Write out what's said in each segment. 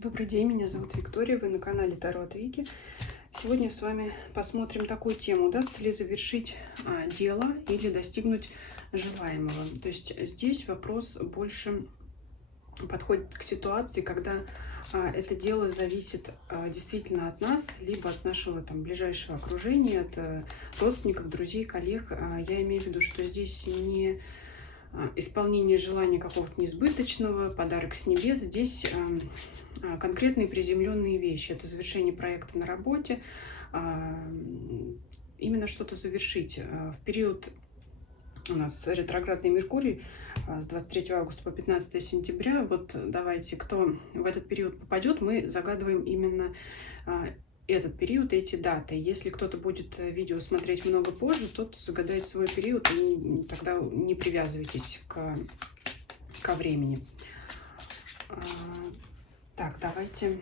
Добрый день, меня зовут Виктория, вы на канале Таро от Вики. Сегодня с вами посмотрим такую тему: удастся ли завершить дело или достигнуть желаемого. То есть здесь вопрос больше подходит к ситуации, когда это дело зависит действительно от нас, либо от нашего ближайшего окружения, от родственников, друзей, коллег. Я имею в виду, что здесь не исполнение желания какого-то несбыточного, подарок с небес. Здесь конкретные приземленные вещи. Это завершение проекта на работе, именно что-то завершить. В период у нас ретроградный Меркурий с 23 августа по 15 сентября. Вот давайте, кто в этот период попадет, мы загадываем именно этот период, эти даты. Если кто-то будет видео смотреть много позже, тот загадает свой период, и тогда не привязывайтесь ко времени. Так, давайте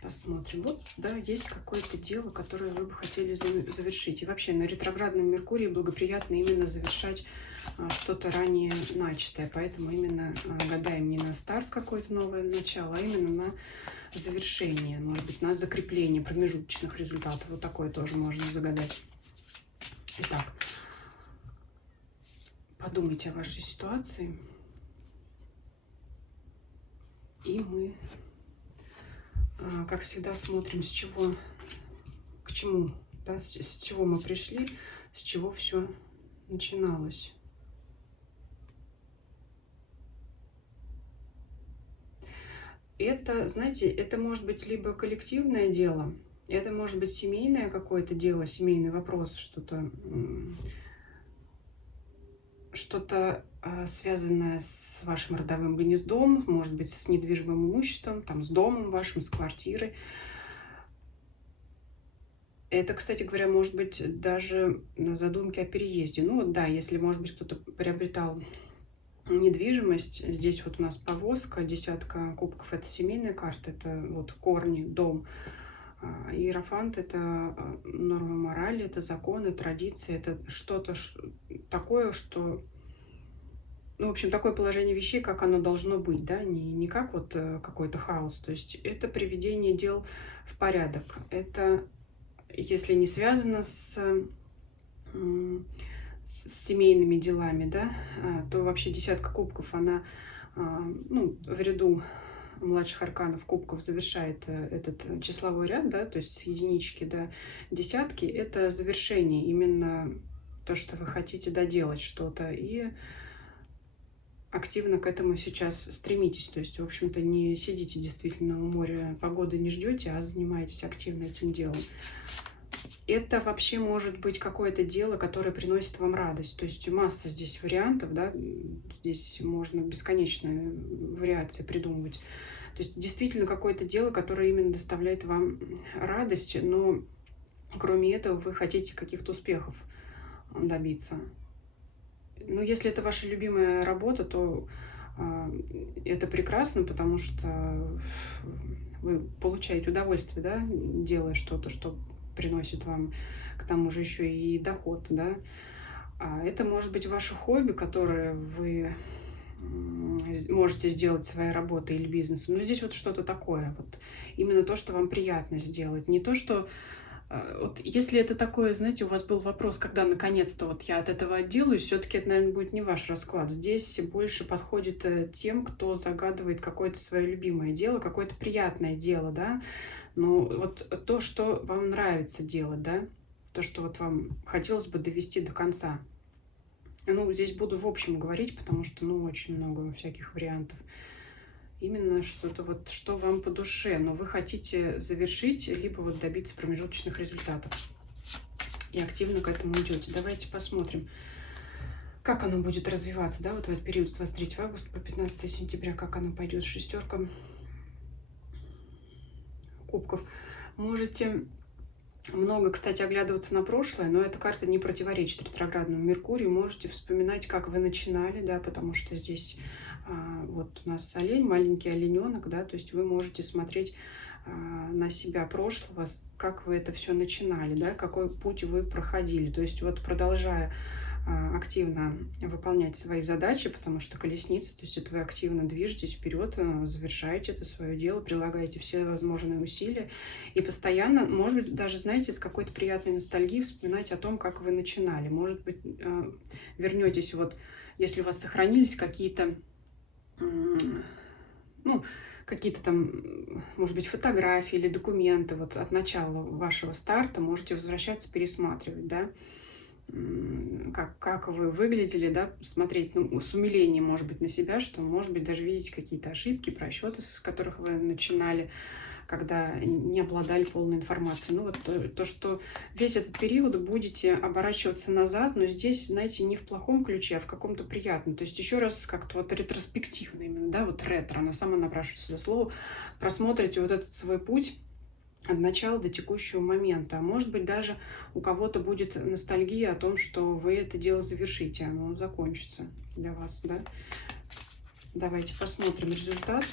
посмотрим. Вот, да, есть какое-то дело, которое вы бы хотели завершить. И вообще на ретроградном Меркурии благоприятно именно завершать что-то ранее начатое. Поэтому именно гадаем не на старт какое-то новое начало, а именно на завершение, может быть, на закрепление промежуточных результатов. Вот такое тоже можно загадать. Итак, подумайте о вашей ситуации. И мы, как всегда, смотрим, с чего к чему, да, с чего мы пришли, с чего все начиналось. Это, знаете, это может быть либо коллективное дело, это может быть семейное какое-то дело, семейный вопрос, что-то связанное с вашим родовым гнездом, может быть, с недвижимым имуществом, там, с домом вашим, с квартирой. Это, кстати говоря, может быть даже задумки о переезде. Ну вот да, если, может быть, кто-то приобретал недвижимость, здесь вот у нас повозка, десятка кубков — это семейная карта, это вот корни, дом. Иерофант — это нормы морали, это законы, традиции, это что-то такое, что, ну, в общем, такое положение вещей, как оно должно быть, да, не как вот какой-то хаос. То есть это приведение дел в порядок. Это, если не связано с семейными делами, да, то вообще десятка кубков, она, ну, в ряду младших арканов кубков завершает этот числовой ряд, да, то есть с единички до десятки. Это завершение, именно то, что вы хотите доделать что-то, и активно к этому сейчас стремитесь. То есть, в общем-то, не сидите действительно у моря, погоды не ждете, а занимаетесь активно этим делом. Это вообще может быть какое-то дело, которое приносит вам радость. То есть масса здесь вариантов, да, здесь можно бесконечные вариации придумывать. То есть действительно какое-то дело, которое именно доставляет вам радость, но кроме этого вы хотите каких-то успехов добиться. Ну, если это ваша любимая работа, то это прекрасно, потому что вы получаете удовольствие, да, делая что-то, что приносит вам к тому же еще и доход, да. Это может быть ваше хобби, которое вы можете сделать своей работой или бизнесом. Но здесь вот что-то такое, вот именно то, что вам приятно сделать. Не то, что вот если это такое, знаете, у вас был вопрос, когда наконец-то вот я от этого отделаюсь, все-таки это, наверное, будет не ваш расклад. Здесь больше подходит тем, кто загадывает какое-то свое любимое дело, какое-то приятное дело, да. Ну, вот то, что вам нравится делать, да, то, что вот вам хотелось бы довести до конца. Ну, здесь буду в общем говорить, потому что, ну, очень много всяких вариантов. Именно что-то вот, что вам по душе, но вы хотите завершить, либо вот добиться промежуточных результатов. И активно к этому идете. Давайте посмотрим, как оно будет развиваться, да, вот в этот период с 23 августа по 15 сентября, как оно пойдет. Шестерка кубков. Можете много, кстати, оглядываться на прошлое, но эта карта не противоречит ретроградному Меркурию. Можете вспоминать, как вы начинали, да, потому что здесь вот у нас олень, маленький олененок, да, то есть вы можете смотреть на себя прошлого, как вы это все начинали, да, какой путь вы проходили. То есть вот продолжая активно выполнять свои задачи, потому что колесница, то есть это вы активно движетесь вперед, завершаете это свое дело, прилагаете все возможные усилия и постоянно, может быть, даже, знаете, с какой-то приятной ностальгией вспоминать о том, как вы начинали. Может быть, вернетесь, вот, если у вас сохранились какие-то, ну, какие-то там, может быть, фотографии или документы вот от начала вашего старта, можете возвращаться, пересматривать, да, как вы выглядели, да, смотреть, ну, с умилением, может быть, на себя, что, может быть, даже видеть какие-то ошибки, просчеты, с которых вы начинали, когда не обладали полной информацией. Ну, вот то, что весь этот период будете оборачиваться назад, но здесь, знаете, не в плохом ключе, а в каком-то приятном. То есть еще раз как-то вот ретроспективно именно, да, вот ретро, оно само напрашивается сюда слово, просмотрите вот этот свой путь от начала до текущего момента. А может быть, даже у кого-то будет ностальгия о том, что вы это дело завершите, оно закончится для вас, да. Давайте посмотрим результат.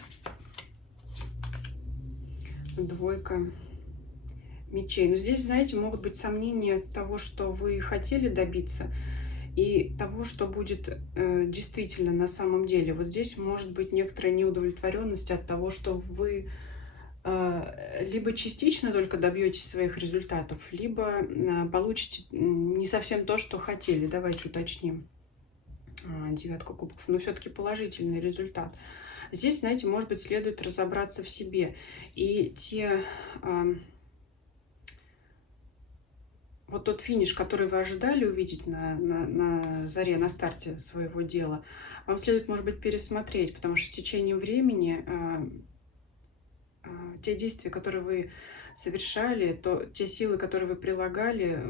Двойка мечей. Но здесь, знаете, могут быть сомнения того, что вы хотели добиться, и того, что будет действительно на самом деле. Вот здесь может быть некоторая неудовлетворенность от того, что вы либо частично только добьетесь своих результатов, либо получите не совсем то, что хотели. Давайте уточним. Девятка кубков, но все-таки положительный результат. Здесь, знаете, может быть, следует разобраться в себе. И вот тот финиш, который вы ожидали увидеть на заре, на старте своего дела, вам следует, может быть, пересмотреть, потому что с течением времени те действия, которые вы совершали, те силы, которые вы прилагали,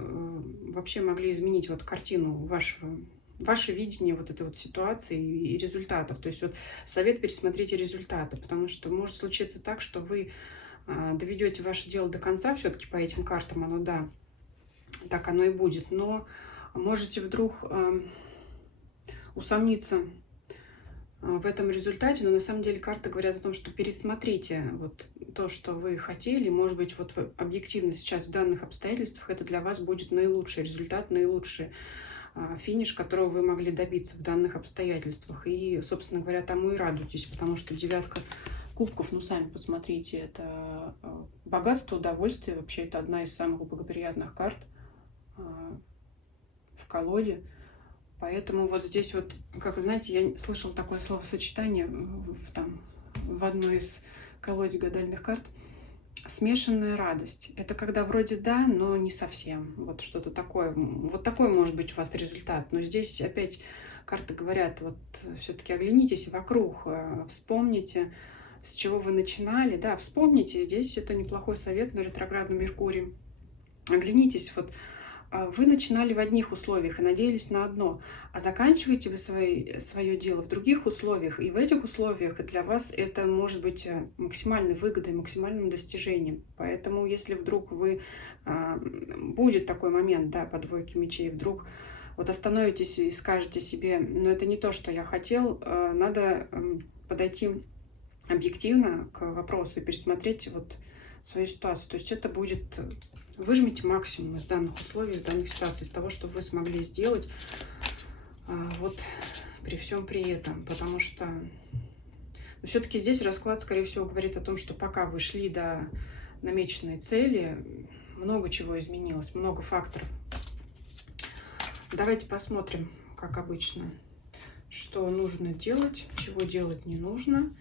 вообще могли изменить вот картину ваше видение вот этой вот ситуации и результатов. То есть вот совет: пересмотрите результаты, потому что может случиться так, что вы доведете ваше дело до конца, все-таки по этим картам оно, да, так оно и будет, но можете вдруг усомниться в этом результате, но на самом деле карты говорят о том, что пересмотрите вот то, что вы хотели. Может быть, вот объективно сейчас в данных обстоятельствах это для вас будет наилучший результат, наилучший финиш, которого вы могли добиться в данных обстоятельствах. И, собственно говоря, тому и радуйтесь, потому что девятка кубков, ну, сами посмотрите, это богатство, удовольствие. Вообще, это одна из самых благоприятных карт в колоде. Поэтому вот здесь вот, как знаете, я слышала такое словосочетание в одной из колод гадальных карт: смешанная радость. Это когда вроде да, но не совсем. Вот что-то такое. Вот такой может быть у вас результат. Но здесь опять карты говорят: вот все-таки оглянитесь вокруг, вспомните, с чего вы начинали. Да, вспомните, здесь это неплохой совет на ретроградном Меркурии. Оглянитесь, вот вы начинали в одних условиях и надеялись на одно, а заканчиваете вы свое дело в других условиях, и в этих условиях для вас это может быть максимальной выгодой, максимальным достижением. Поэтому, если вдруг будет такой момент, да, по двойке мечей, вдруг вот остановитесь и скажете себе: ну, это не то, что я хотел, надо подойти объективно к вопросу и пересмотреть вот свою ситуацию. То есть это будет... Выжмите максимум из данных условий, из данных ситуаций, из того, что вы смогли сделать вот при всем при этом. Потому что все-таки здесь расклад, скорее всего, говорит о том, что пока вы шли до намеченной цели, много чего изменилось, много факторов. Давайте посмотрим, как обычно, что нужно делать, чего делать не нужно.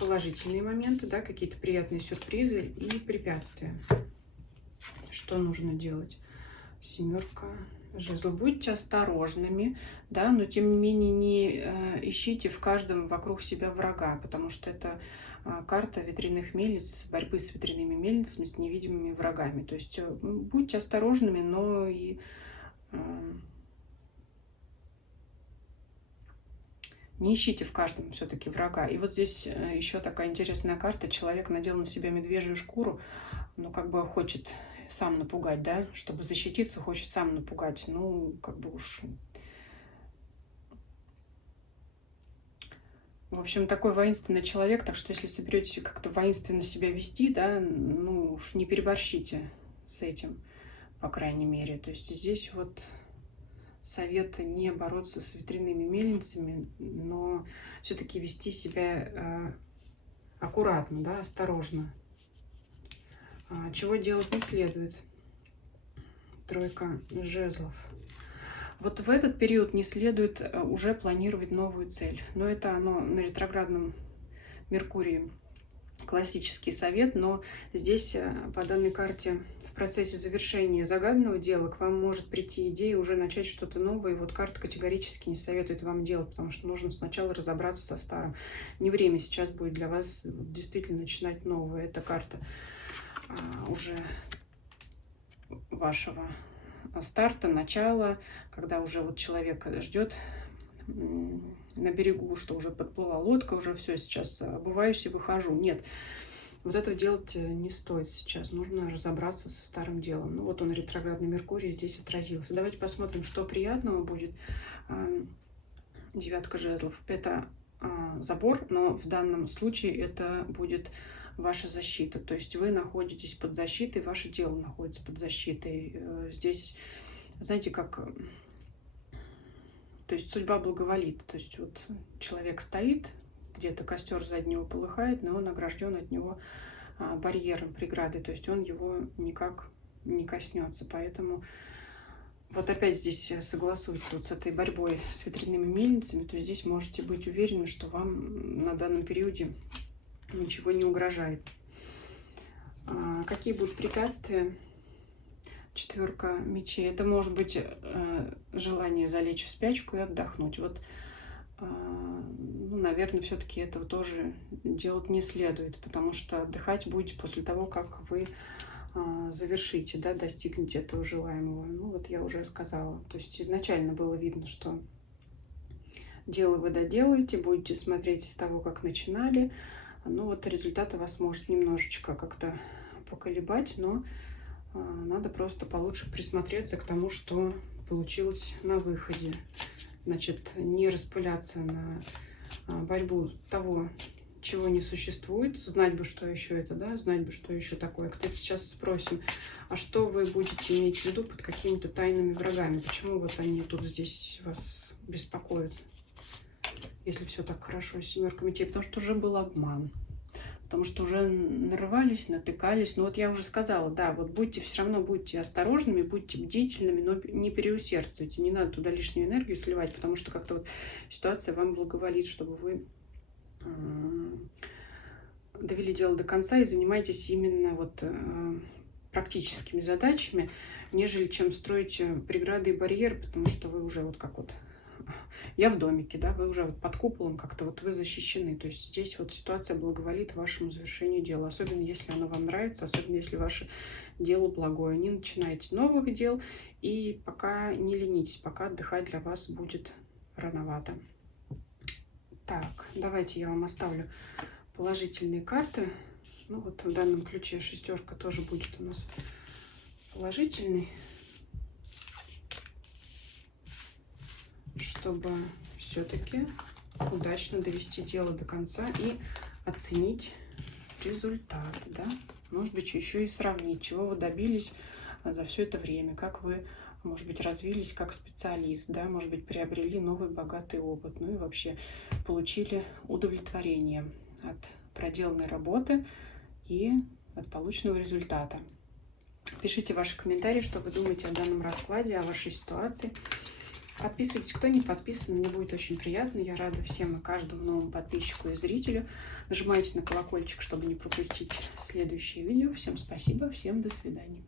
Положительные моменты, да, какие-то приятные сюрпризы и препятствия. Что нужно делать? Семерка жезлов. Будьте осторожными, да, но тем не менее не ищите в каждом вокруг себя врага, потому что это карта ветряных мельниц, борьбы с ветряными мельницами, с невидимыми врагами. То есть будьте осторожными, но и не ищите в каждом все-таки врага. И вот здесь еще такая интересная карта. Человек надел на себя медвежью шкуру, ну, как бы хочет сам напугать, да, чтобы защититься, хочет сам напугать. Ну, как бы уж... В общем, такой воинственный человек, так что если соберетесь как-то воинственно себя вести, да, ну, уж не переборщите с этим, по крайней мере. То есть здесь вот совет не бороться с ветряными мельницами, но все-таки вести себя аккуратно, да, осторожно. Чего делать не следует? Тройка жезлов. Вот в этот период не следует уже планировать новую цель. Но это оно на ретроградном Меркурии. Классический совет, но здесь по данной карте в процессе завершения загаданного дела к вам может прийти идея уже начать что-то новое. И вот карта категорически не советует вам делать, потому что нужно сначала разобраться со старым. Не время сейчас будет для вас действительно начинать новое. Это карта уже вашего старта, начала, когда уже вот человек ждет на берегу, что уже подплыла лодка, уже все, сейчас обуваюсь и выхожу. Нет, вот этого делать не стоит сейчас. Нужно разобраться со старым делом. Ну вот он, ретроградный Меркурий, здесь отразился. Давайте посмотрим, что приятного будет. Девятка жезлов. Это забор, но в данном случае это будет ваша защита. То есть вы находитесь под защитой, ваше дело находится под защитой. Здесь, знаете, как... То есть судьба благоволит. То есть вот человек стоит, где-то костер сзади него полыхает, но он огражден от него барьером, преградой. То есть он его никак не коснется. Поэтому вот опять здесь согласуется вот с этой борьбой с ветряными мельницами. То есть здесь можете быть уверены, что вам на данном периоде ничего не угрожает. Какие будут препятствия? Четверка мечей. Это может быть желание залечь в спячку и отдохнуть. Вот, ну, наверное, все-таки этого тоже делать не следует, потому что отдыхать будете после того, как вы завершите, да, достигнете этого желаемого. Ну, вот я уже сказала. То есть изначально было видно, что дело вы доделаете, будете смотреть с того, как начинали. Ну, вот результат вас может немножечко как-то поколебать, но надо просто получше присмотреться к тому, что получилось на выходе. Значит, не распыляться на борьбу того, чего не существует. Знать бы, что еще это, да, знать бы, что еще такое. Кстати, сейчас спросим, а что вы будете иметь в виду под какими-то тайными врагами? Почему вот они тут здесь вас беспокоят, если все так хорошо с семеркой мечей? Потому что уже был обман. Потому что уже нарывались, натыкались. Но вот я уже сказала, да, вот будьте, все равно будьте осторожными, будьте бдительными, но не переусердствуйте. Не надо туда лишнюю энергию сливать, потому что как-то вот ситуация вам благоволит, чтобы вы довели дело до конца и занимаетесь именно вот практическими задачами, нежели чем строить преграды и барьеры, потому что вы уже вот как вот... Я в домике, да, вы уже вот под куполом как-то вот вы защищены. То есть здесь вот ситуация благоволит вашему завершению дела. Особенно если оно вам нравится, особенно если ваше дело благое. Не начинайте новых дел и пока не ленитесь, пока отдыхать для вас будет рановато. Так, давайте я вам оставлю положительные карты. Ну вот в данном ключе шестерка тоже будет у нас положительный. Чтобы все-таки удачно довести дело до конца и оценить результат, да? Может быть, еще и сравнить, чего вы добились за все это время, как вы, может быть, развились как специалист, да, может быть, приобрели новый богатый опыт, ну и вообще получили удовлетворение от проделанной работы и от полученного результата. Пишите ваши комментарии, что вы думаете о данном раскладе, о вашей ситуации. Подписывайтесь, кто не подписан, мне будет очень приятно. Я рада всем и каждому новому подписчику и зрителю. Нажимайте на колокольчик, чтобы не пропустить следующие видео. Всем спасибо, всем до свидания.